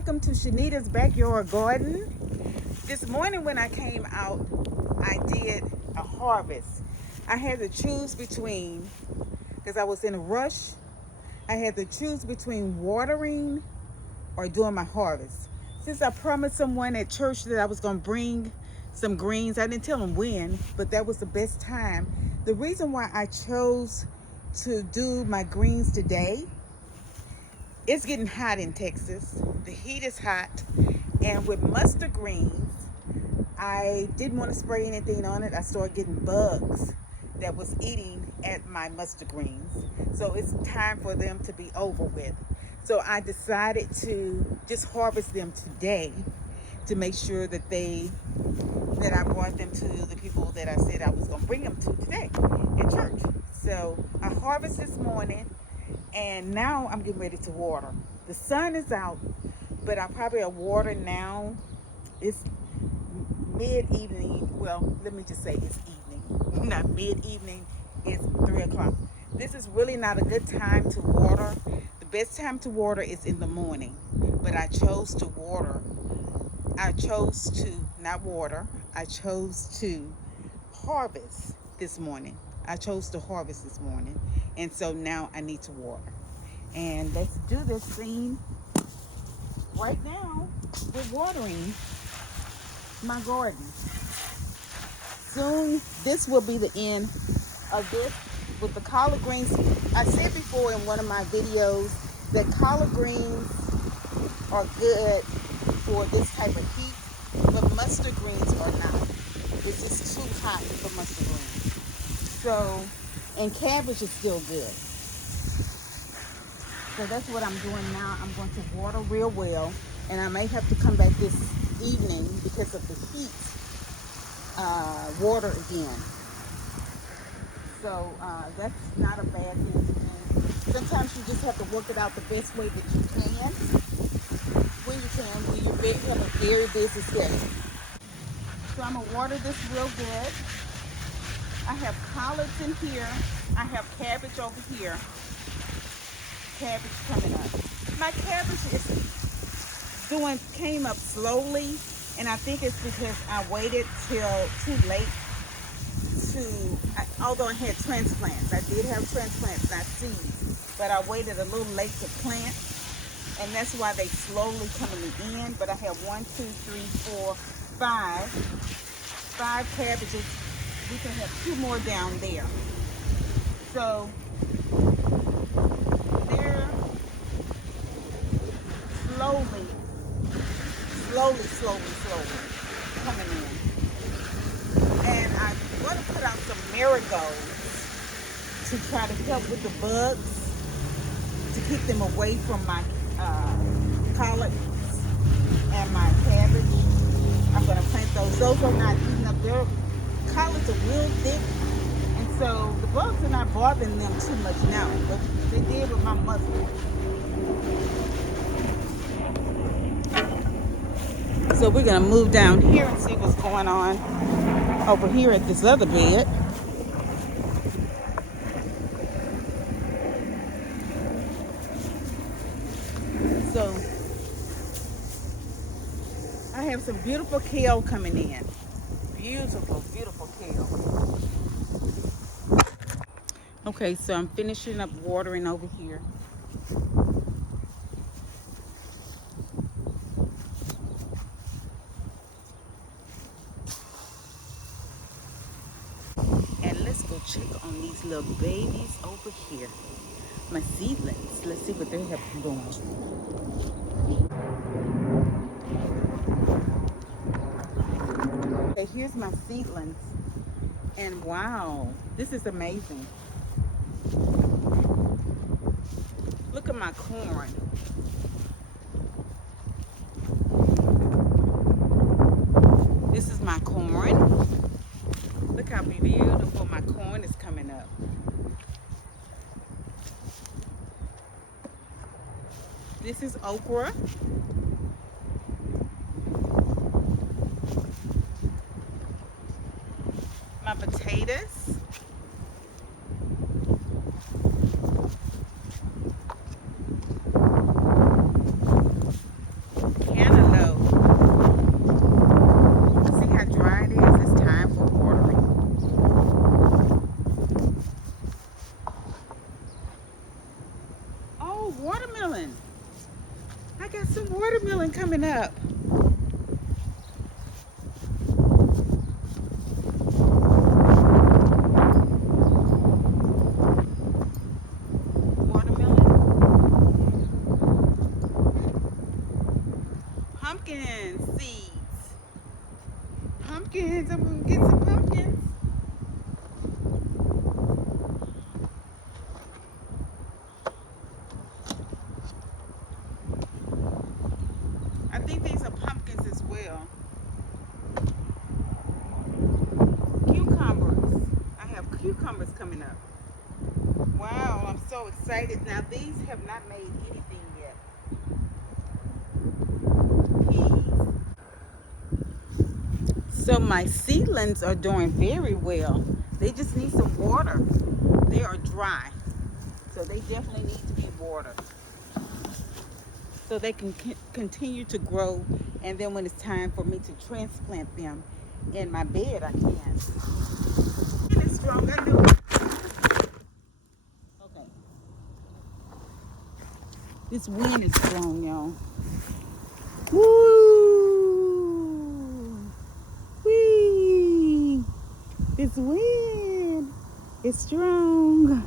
welcome to Shanita's Backyard Garden. This morning when I came out, I did a harvest. I had to choose between, because I was in a rush, I had to choose between watering or doing my harvest. Since I promised someone at church that I was going to bring some greens, I didn't tell them when, but that was the best time. The reason why I chose to do my greens today, it's getting hot in Texas. The heat is hot, and with mustard greens, I didn't want to spray anything on it. I started getting bugs that was eating at my mustard greens. So it's time for them to be over with. So I decided to just harvest them today to make sure that I brought them to the people that I said I was going to bring them to today at church. So I harvested this morning, and now I'm getting ready to water. The sun is out, but I probably water now. It's mid-evening. Well, let me just say it's evening, not mid-evening. It's 3 o'clock. This is really not a good time to water. The best time to water is in the morning, but I chose to water. I chose to not water. I chose to harvest this morning. I chose to harvest this morning, and so now I need to water. And let's do this scene right now. We're watering my garden. Soon, this will be the end of this with the collard greens. I said before in one of my videos that collard greens are good for this type of heat, but mustard greens are not. It's just too hot for mustard greens. So, and cabbage is still good. So that's what I'm doing now. I'm going to water real well, and I may have to come back this evening because of the heat, water again. So that's not a bad thing to do. Sometimes you just have to work it out the best way that you can, when you have a very busy schedule. So I'm gonna water this real good. I have collards in here. I have cabbage over here. Cabbage coming up. My cabbage came up slowly, and I think it's because I waited till too late although I had transplants. I did have transplants, not seeds, but I waited a little late to plant, and that's why they slowly coming in. But I have 1, 2, 3, 4, 5 cabbages. We can have 2 more down there. So they're slowly coming in. And I'm going to put out some marigolds to try to help with the bugs, to keep them away from my collards and my cabbage. I'm going to plant those. Those are not eating up. Their collards are real thick, and so the bugs are not bothering them too much now, but they did with my mustard. So we're going to move down here and see what's going on over here at this other bed. So I have some beautiful kale coming in. Beautiful, beautiful kale. Okay, so I'm finishing up watering over here. And let's go check on these little babies over here. My seedlings. Let's see what they have going. Okay, here's my seedlings. And wow, this is amazing. Look at my corn. This is my corn. Look how beautiful my corn is coming up. This is okra. My potatoes. got some watermelon coming up. Pumpkin seeds. Pumpkins. I'm gonna get some pumpkins. I think these are pumpkins as well. Cucumbers. I have cucumbers coming up. Wow, I'm so excited. Now these have not made anything yet. So my seedlings are doing very well. They just need some water. They are dry. So they definitely need to be watered. So they can continue to grow. And then when it's time for me to transplant them in my bed, I can. It's strong. I know. Okay. This wind is strong, y'all. Woo! Wee! This wind is strong.